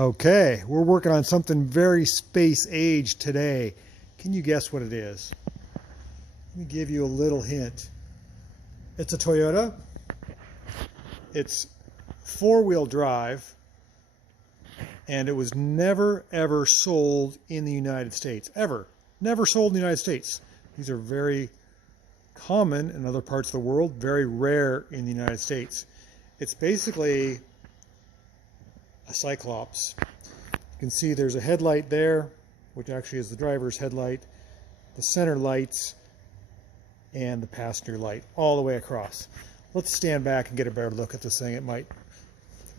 Okay, we're working on something very space age today. Can you guess what it is? Let me give you a little hint. It's a Toyota. It's four-wheel drive, and it was never ever sold in the United States. Ever. Never sold in the United States. These are very common in other parts of the world, very rare in the United States. It's basically a Cyclops. You can see there's a headlight there, which actually is the driver's headlight, the center lights, and the passenger light all the way across. Let's stand back and get a better look at this thing. It might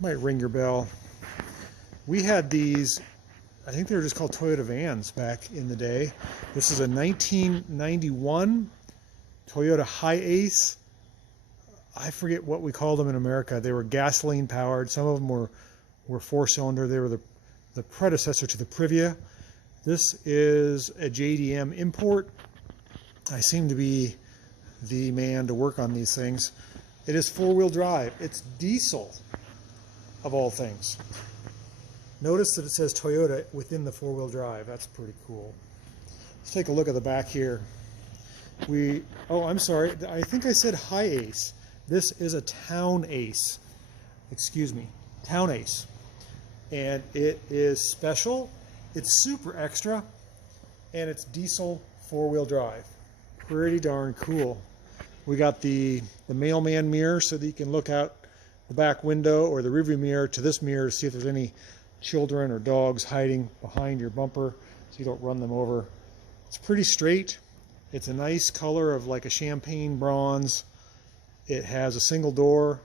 ring your bell. We had these, I think they were just called Toyota vans back in the day. This is a 1991 Toyota Hi-Ace. I forget what we called them in America. They were gasoline powered. Some of them were four-cylinder. They were the predecessor to the Privia. This is a JDM import. I seem to be the man to work on these things. It is four-wheel drive. It's diesel, of all things. Notice that it says Toyota within the four-wheel drive. That's pretty cool. Let's take a look at the back here. Oh, I'm sorry. I think I said Hi-Ace. This is a Town Ace. Excuse me. Town Ace. And it is special. It's super extra. And it's diesel four-wheel drive. Pretty darn cool. We got the mailman mirror so that you can look out the back window or the rearview mirror to this mirror to see if there's any children or dogs hiding behind your bumper so you don't run them over. It's pretty straight. It's a nice color of like a champagne bronze. It has a single door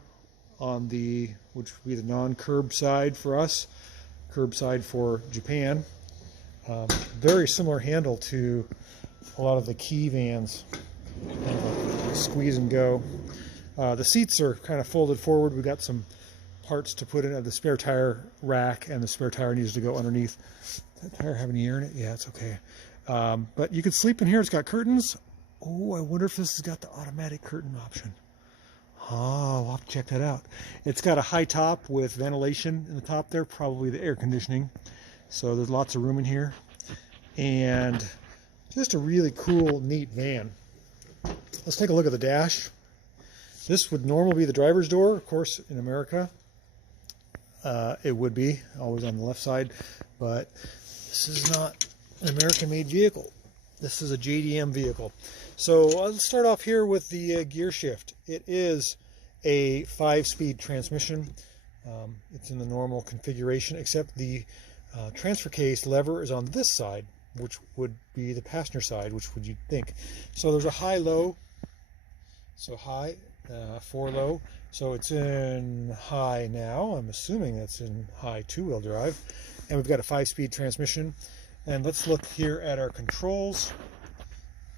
on the, which would be the non-curb side for us, curb side for Japan. Very similar handle to a lot of the key vans. Squeeze and go. The seats are kind of folded forward. We got some parts to put in the spare tire rack, and the spare tire needs to go underneath. Does that tire have any air in it? Yeah, it's okay. But you can sleep in here. It's got curtains. Oh, I wonder if this has got the automatic curtain option. Oh, we'll have to check that out. It's got a high top with ventilation in the top there, probably the air conditioning. So there's lots of room in here. And just a really cool, neat van. Let's take a look at the dash. This would normally be the driver's door, of course, in America. It would be always on the left side, but this is not an American-made vehicle. This is a JDM vehicle. So let's start off here with the gear shift. It is a 5-speed transmission. It's in the normal configuration, except the transfer case lever is on this side, which would be the passenger side, which would you think. So there's a high-low. So high, 4-low. So it's in high now. I'm assuming that's in high two-wheel drive. And we've got a 5-speed transmission. And let's look here at our controls.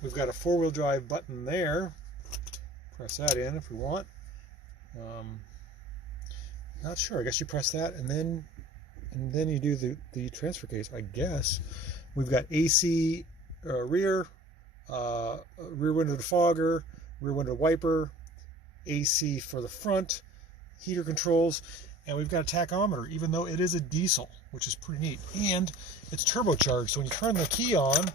We've got a 4-wheel drive button there. Press that in if we want. Not sure. I guess you press that and then you do the transfer case, I guess. We've got AC rear window defogger, rear window wiper, AC for the front, heater controls, and we've got a tachometer, even though it is a diesel, which is pretty neat. And it's turbocharged, so when you turn the key on,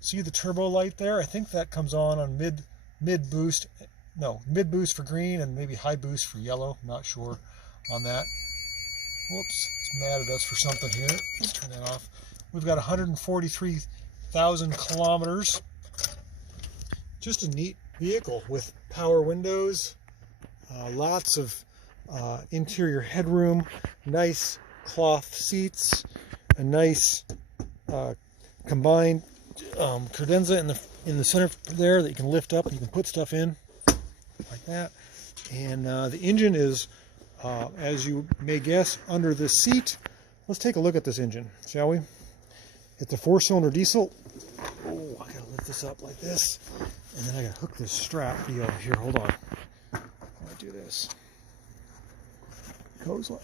see the turbo light there? I think that comes on mid boost. No, mid boost for green and maybe high boost for yellow. Not sure on that. Whoops, it's mad at us for something here. Let's turn that off. We've got 143,000 kilometers. Just a neat vehicle with power windows, lots of interior headroom, nice cloth seats, a nice combined credenza in the center there that you can lift up and you can put stuff in like that. And the engine is, as you may guess, under the seat. Let's take a look at this engine, shall we? It's a 4-cylinder diesel. Oh, I gotta lift this up like this, and then I gotta hook this strap deal here. Hold on. How do I do this? It goes like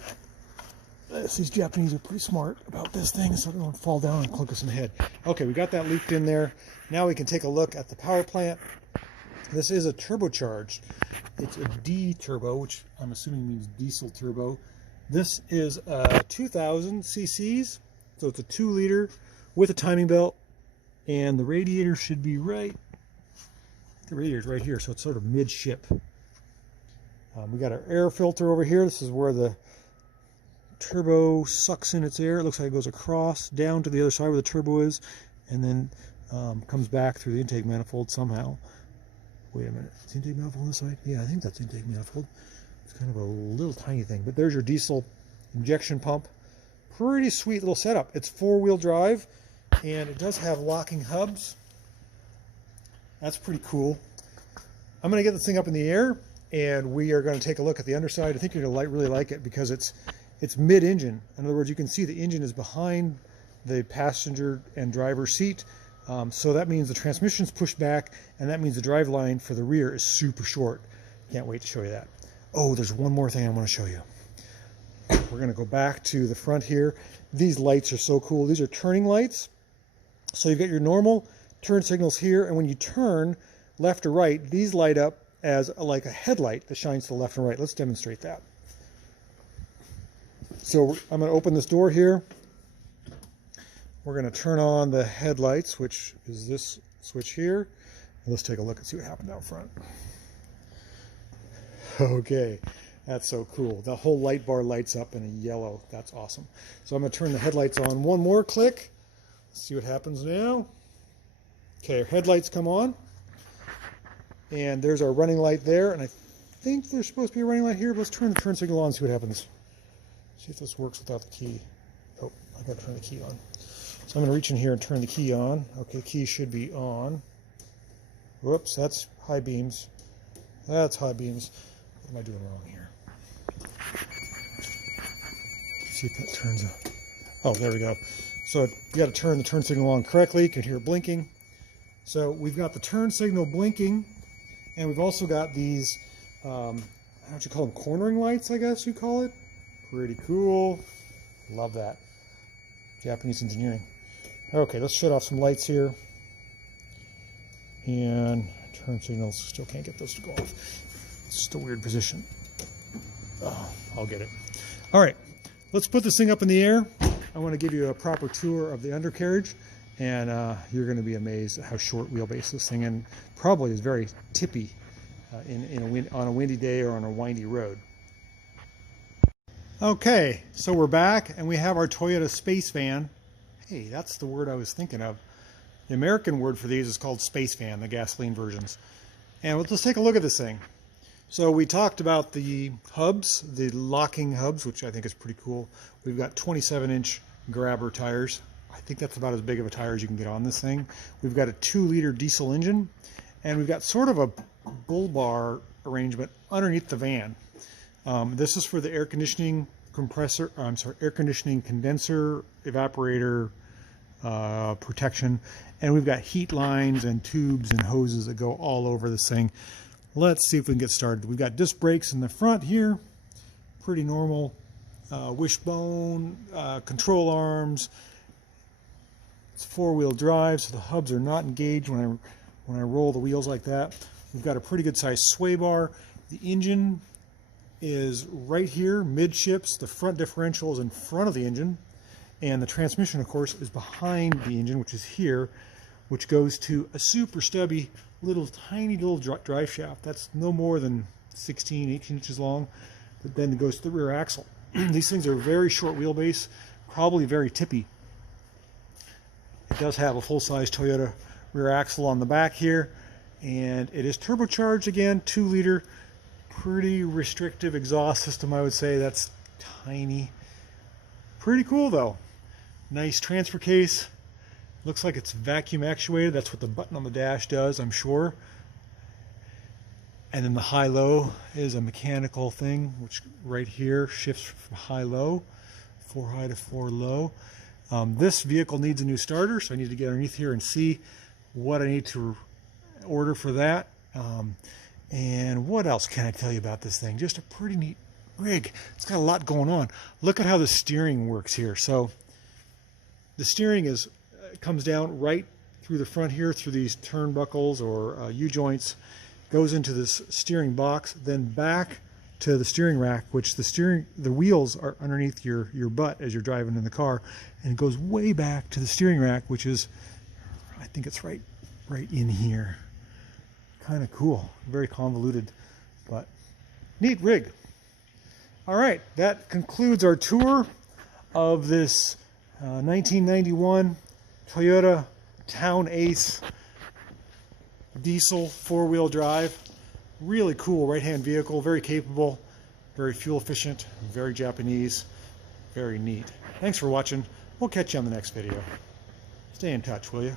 this. These Japanese are pretty smart about this thing, so they don't fall down and clunk us in the head. Okay, we got that looped in there. Now we can take a look at the power plant. This is a turbocharged. It's a D turbo, which I'm assuming means diesel turbo. This is 2000 cc's, so it's a 2-liter with a timing belt, and the radiator should be right. The radiator's right here, so it's sort of midship. We got our air filter over here. This is where the turbo sucks in its air. It looks like it goes across down to the other side where the turbo is, and then comes back through the intake manifold somehow. Wait a minute, is the intake manifold on this side? Yeah, I think that's the intake manifold. It's kind of a little tiny thing, but there's your diesel injection pump. Pretty sweet little setup. It's 4-wheel drive, and it does have locking hubs. That's pretty cool. I'm going to get this thing up in the air, and we are going to take a look at the underside. I think you're going to really like it because it's mid-engine. In other words, you can see the engine is behind the passenger and driver seat. So that means the transmission's pushed back, and that means the drive line for the rear is super short. Can't wait to show you that. Oh, there's one more thing I want to show you. We're going to go back to the front here. These lights are so cool. These are turning lights. So you've got your normal turn signals here, and when you turn left or right, these light up as like a headlight that shines to the left and right. Let's demonstrate that. So I'm going to open this door here. We're going to turn on the headlights, which is this switch here. And let's take a look and see what happened out front. Okay, that's so cool. The whole light bar lights up in a yellow. That's awesome. So I'm going to turn the headlights on one more click. Let's see what happens now. Okay, our headlights come on. And there's our running light there. And I think there's supposed to be a running light here. But let's turn the turn signal on and see what happens. See if this works without the key. Oh, I got to turn the key on. So I'm going to reach in here and turn the key on. Okay, key should be on. Whoops, that's high beams. That's high beams. What am I doing wrong here? Let's see if that turns up. Oh, there we go. So you got to turn the turn signal on correctly. You can hear it blinking. So we've got the turn signal blinking, and we've also got these, how'd you call them? Cornering lights, I guess you call it. Pretty cool. Love that. Japanese engineering. Okay, let's shut off some lights here. And turn signals, still can't get those to go off. It's just a weird position. Oh, I'll get it. All right, let's put this thing up in the air. I want to give you a proper tour of the undercarriage, and you're going to be amazed at how short wheelbase this thing, and probably is very tippy on a windy day or on a windy road. Okay, so we're back, and we have our Toyota Space Van. Hey, that's the word I was thinking of. The American word for these is called Space Van, the gasoline versions. And let's take a look at this thing. So we talked about the hubs, the locking hubs, which I think is pretty cool. We've got 27-inch grabber tires. I think that's about as big of a tire as you can get on this thing. We've got a 2-liter diesel engine, and we've got sort of a bull bar arrangement underneath the van. This is for the air conditioning compressor, air conditioning condenser, evaporator protection. And we've got heat lines and tubes and hoses that go all over this thing. Let's see if we can get started. We've got disc brakes in the front here. Pretty normal. Wishbone, control arms. It's 4-wheel drive, so the hubs are not engaged when I roll the wheels like that. We've got a pretty good sized sway bar. The engine is right here, midships. The front differential is in front of the engine, and the transmission, of course, is behind the engine, which is here, which goes to a super stubby tiny little drive shaft. That's no more than 16, 18 inches long, but then it goes to the rear axle. These things are very short wheelbase, probably very tippy. It does have a full-size Toyota rear axle on the back here, and it is turbocharged again, 2-liter. Pretty restrictive exhaust system, I would say. That's tiny. Pretty cool though. Nice transfer case. Looks like it's vacuum actuated. That's what the button on the dash does, I'm sure. And then the high-low is a mechanical thing, which right here shifts from high-low, 4 high to 4 low. This vehicle needs a new starter, so I need to get underneath here and see what I need to order for that. And what else can I tell you about this thing? Just a pretty neat rig. It's got a lot going on. Look at how the steering works here. So the steering comes down right through the front here, through these turnbuckles or U-joints, goes into this steering box, then back to the steering rack, which the wheels are underneath your butt as you're driving in the car, and it goes way back to the steering rack, which is, I think it's right in here. Kind of cool, very convoluted, but neat rig. All right, that concludes our tour of this 1991 Toyota Town Ace diesel 4-wheel drive. Really cool right-hand vehicle, very capable, very fuel efficient, very Japanese, very neat. Thanks for watching. We'll catch you on the next video. Stay in touch, will you?